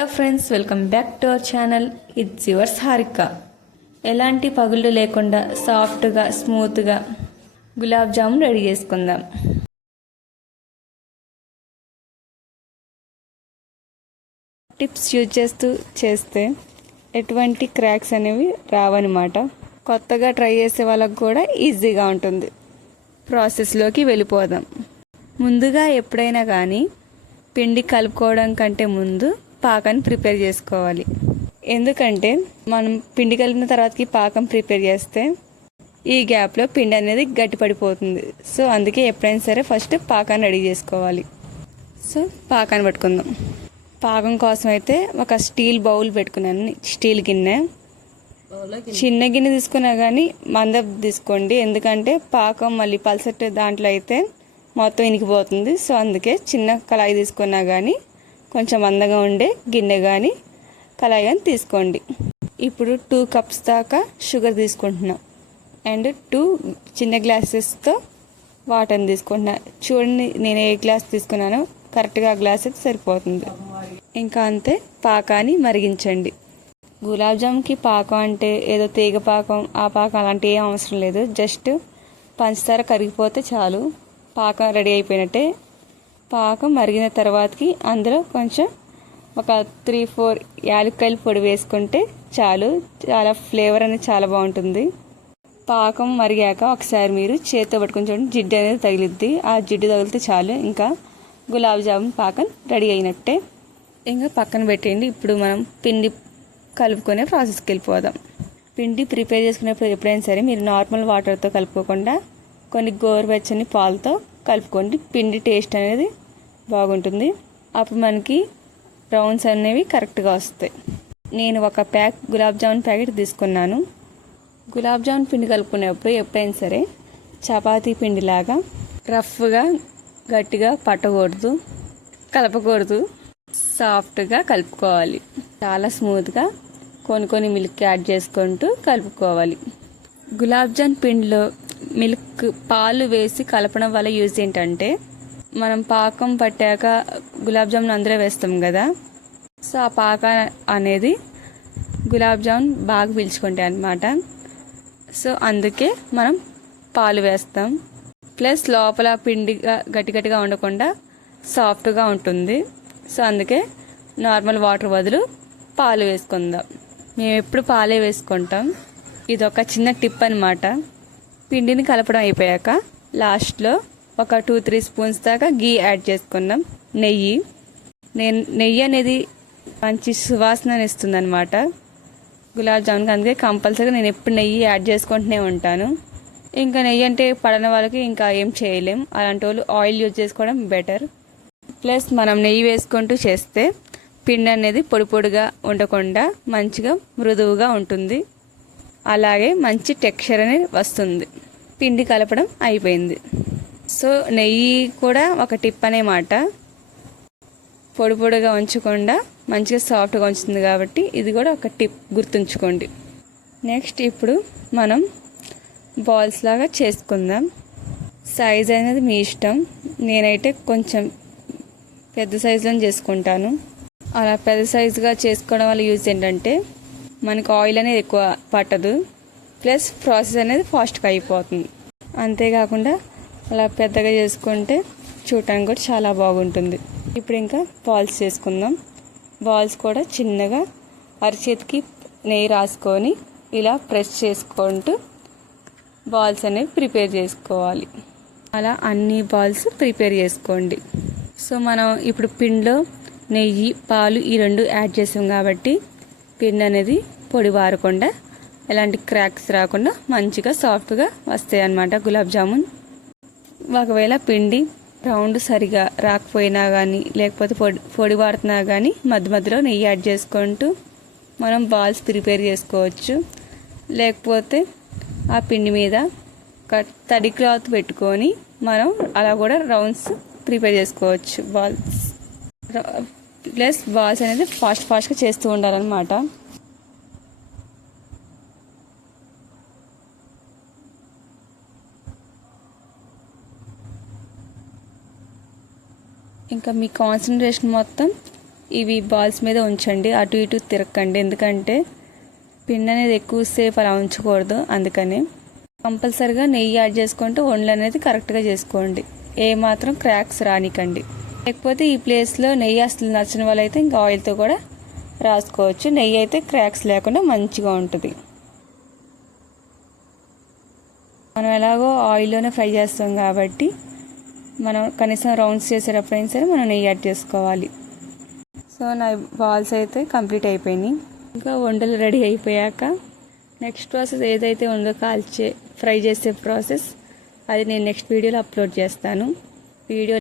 Hello friends, welcome back to our channel. It's yours Harika. ఎలాంటి పగుళ్ళు లేకుండా సాఫ్ట్గా స్మూత్గా గులాబ్ జామున్ రెడీ చేసుకుందాం. టిప్స్ యూజ్ చేస్తే ఎటువంటి క్రాక్స్ అనేవి రావన్నమాట. కొత్తగా ట్రై చేసే వాళ్ళకు కూడా ఈజీగా ఉంటుంది. ప్రాసెస్లోకి వెళ్ళిపోదాం. ముందుగా ఎప్పుడైనా కానీ పిండి కలుపుకోవడం కంటే ముందు పాకాన్ని ప్రిపేర్ చేసుకోవాలి. ఎందుకంటే మనం పిండి కలిపిన తర్వాతకి పాకం ప్రిపేర్ చేస్తే ఈ గ్యాప్లో పిండి అనేది గట్టిపడిపోతుంది. సో అందుకే ఎప్పుడైనా సరే ఫస్ట్ పాకాన్ని రెడీ చేసుకోవాలి. సో పాకాన్ని పట్టుకుందాం. పాకం కోసం అయితే ఒక స్టీల్ బౌల్ పెట్టుకున్నాను. స్టీల్ గిన్నె, చిన్న గిన్నె తీసుకున్నా కానీ మందపు తీసుకోండి. ఎందుకంటే పాకం మళ్ళీ పల్సటి దాంట్లో అయితే మొత్తం ఇనికిపోతుంది. సో అందుకే చిన్న కళాయి తీసుకున్నా కానీ కొంచెం మందంగా ఉండే గిన్నె కానీ కళాయి కానీ తీసుకోండి. ఇప్పుడు 2 కప్స్ దాకా షుగర్ తీసుకుంటున్నాం అండ్ 2 చిన్న గ్లాసెస్తో వాటర్ని తీసుకుంటున్నా. చూడండి, నేను ఏ గ్లాస్ తీసుకున్నానో కరెక్ట్గా ఆ గ్లాస్ అయితే సరిపోతుంది. ఇంకా అంతే, పాకాన్ని మరిగించండి. గులాబ్ జామ్కి పాకం అంటే ఏదో తీగ పాకం, ఆ పాకం అలాంటి ఏం అవసరం లేదు. జస్ట్ పంచదార కరిగిపోతే చాలు, పాకం రెడీ అయిపోయినట్టే. పాకం మరిగిన తర్వాతకి అందులో కొంచెం ఒక 3-4 యాలక్కాయల పొడి వేసుకుంటే చాలు. చాలా ఫ్లేవర్ అనేది చాలా బాగుంటుంది. పాకం మరిగాక ఒకసారి మీరు చేతితో పట్టుకొని చూడండి, జిడ్డు అనేది తగిలిద్ది. ఆ జిడ్డు తగిలితే చాలు, ఇంకా గులాబ్ జామున్ పాకం రెడీ అయినట్టే. ఇంకా పక్కన పెట్టండి. ఇప్పుడు మనం పిండి కలుపుకునే ప్రాసెస్కి వెళ్ళిపోదాం. పిండి ప్రిపేర్ చేసుకునేప్పుడు ఎప్పుడైనా సరే మీరు నార్మల్ వాటర్తో కలుపుకోకుండా కొన్ని గోరువెచ్చని పాలతో కలుపుకోండి. పిండి టేస్ట్ అనేది బాగుంటుంది. అప్పుడు మనకి రౌండ్స్ అనేవి కరెక్ట్గా వస్తాయి. నేను ఒక ప్యాక్ గులాబ్ జామున్ ప్యాకెట్ తీసుకున్నాను. గులాబ్ జామున్ పిండి కలుపుకునేప్పుడు ఎప్పుడైనా సరే చపాతీ పిండిలాగా రఫ్గా గట్టిగా పట్టకూడదు, కలపకూడదు. సాఫ్ట్గా కలుపుకోవాలి. చాలా స్మూత్గా కొన్ని మిల్క్ యాడ్ చేసుకుంటూ కలుపుకోవాలి. గులాబ్ జామున్ పిండిలో మిల్క్, పాలు వేసి కలపడం వల్ల యూజ్ ఏంటంటే మనం పాకం పట్టాక గులాబ్ జామున్ అందులో వేస్తాం కదా. సో ఆ పాక అనేది గులాబ్ జామున్ బాగా పీల్చుకుంటాయి అన్నమాట. సో అందుకే మనం పాలు వేస్తాం. ప్లస్ లోపల పిండిగా గట్టిగా ఉండకుండా సాఫ్ట్గా ఉంటుంది. సో అందుకే నార్మల్ వాటర్ బదులు పాలు వేసుకుందాం. మేము ఎప్పుడు పాలే వేసుకుంటాం. ఇది ఒక చిన్న టిప్ అన్నమాట. పిండిని కలపడం అయిపోయాక లాస్ట్లో ఒక 2-3 స్పూన్స్ దాకా గీ యాడ్ చేసుకున్నాం. నెయ్యి అనేది మంచి సువాసన ఇస్తుంది అనమాట గులాబ్ జామున్కి. అందుకే కంపల్సరీగా నేను ఎప్పుడు నెయ్యి యాడ్ చేసుకుంటూనే ఉంటాను. ఇంకా నెయ్యి అంటే పడని వాళ్ళకి ఇంకా ఏం చేయలేం. అలాంటి వాళ్ళు ఆయిల్ యూజ్ చేసుకోవడం బెటర్. ప్లస్ మనం నెయ్యి వేసుకుంటూ చేస్తే పిండి అనేది పొడిగా ఉండకుండా మంచిగా మృదువుగా ఉంటుంది. అలాగే మంచి టెక్స్చర్ అనేది వస్తుంది. పిండి కలపడం అయిపోయింది. సో నెయ్యి కూడా ఒక టిప్ అనే మాట. పొడిగా ఉంచకుండా మంచిగా సాఫ్ట్గా ఉంచుతుంది కాబట్టి ఇది కూడా ఒక టిప్, గుర్తుంచుకోండి. నెక్స్ట్ ఇప్పుడు మనం బాల్స్ లాగా చేసుకుందాం. సైజ్ అనేది మీ ఇష్టం. నేనైతే కొంచెం పెద్ద సైజులో చేసుకుంటాను. అలా పెద్ద సైజుగా చేసుకోవడం వల్ల యూజ్ ఏంటంటే మనకు ఆయిల్ అనేది ఎక్కువ పట్టదు, ప్లస్ ప్రాసెస్ అనేది ఫాస్ట్గా అయిపోతుంది. అంతేకాకుండా అలా పెద్దగా చేసుకుంటే చూడటానికి కూడా చాలా బాగుంటుంది. ఇప్పుడు ఇంకా బాల్స్ చేసుకుందాం. బాల్స్ కూడా చిన్నగా అరచేతికి నెయ్యి రాసుకొని ఇలా ప్రెస్ చేసుకుంటూ బాల్స్ అనేవి ప్రిపేర్ చేసుకోవాలి. అలా అన్ని బాల్స్ ప్రిపేర్ చేసుకోండి. సో మనం ఇప్పుడు పిండిలో నెయ్యి, పాలు ఈ 2 యాడ్ చేసాం కాబట్టి పిండి అనేది పొడి వారకుండా, ఎలాంటి క్రాక్స్ రాకుండా మంచిగా సాఫ్ట్గా వస్తాయి అన్నమాట గులాబ్ జామున్. ఒకవేళ పిండి రౌండ్ సరిగా రాకపోయినా కానీ లేకపోతే పొడి వాడుతున్నా కానీ మధ్యలో నెయ్యి యాడ్ చేసుకుంటూ మనం బాల్స్ ప్రిపేర్ చేసుకోవచ్చు. లేకపోతే ఆ పిండి మీద ఒక తడి క్లాత్ పెట్టుకొని మనం అలా కూడా రౌండ్స్ ప్రిపేర్ చేసుకోవచ్చు. ప్లస్ బాల్స్ అనేది ఫాస్ట్గా చేస్తూ ఉండాలన్నమాట. ఇంకా మీ కాన్సన్ట్రేషన్ మొత్తం ఇవి బాల్స్ మీద ఉంచండి, అటు ఇటు తిరగండి, ఎందుకంటే పిన్ అనేది ఎక్కువసేపు అలా ఉంచకూడదు. అందుకని కంపల్సరిగా నెయ్యి యాడ్ చేసుకుంటూ వండలు అనేది కరెక్ట్గా చేసుకోండి, ఏమాత్రం క్రాక్స్ రానికండి. లేకపోతే ఈ ప్లేస్లో నెయ్యి అసలు నచ్చిన వాళ్ళైతే ఇంకా ఆయిల్తో కూడా రాసుకోవచ్చు. నెయ్యి అయితే క్రాక్స్ లేకుండా మంచిగా ఉంటుంది. మనం ఎలాగో ఆయిల్లోనే ఫ్రై చేస్తాం కాబట్టి మనం కనీసం రౌండ్స్ చేసేటప్పుడైనా సరే మనం నెయ్యి యాడ్ చేసుకోవాలి. సో నా బాల్స్ అయితే కంప్లీట్ అయిపోయినాయి. ఇంకా వండలు రెడీ అయిపోయాక నెక్స్ట్ ప్రాసెస్ ఏదైతే ఉందో ఫ్రై చేసే ప్రాసెస్, అది నేను నెక్స్ట్ వీడియోలో అప్లోడ్ చేస్తాను. వీడియో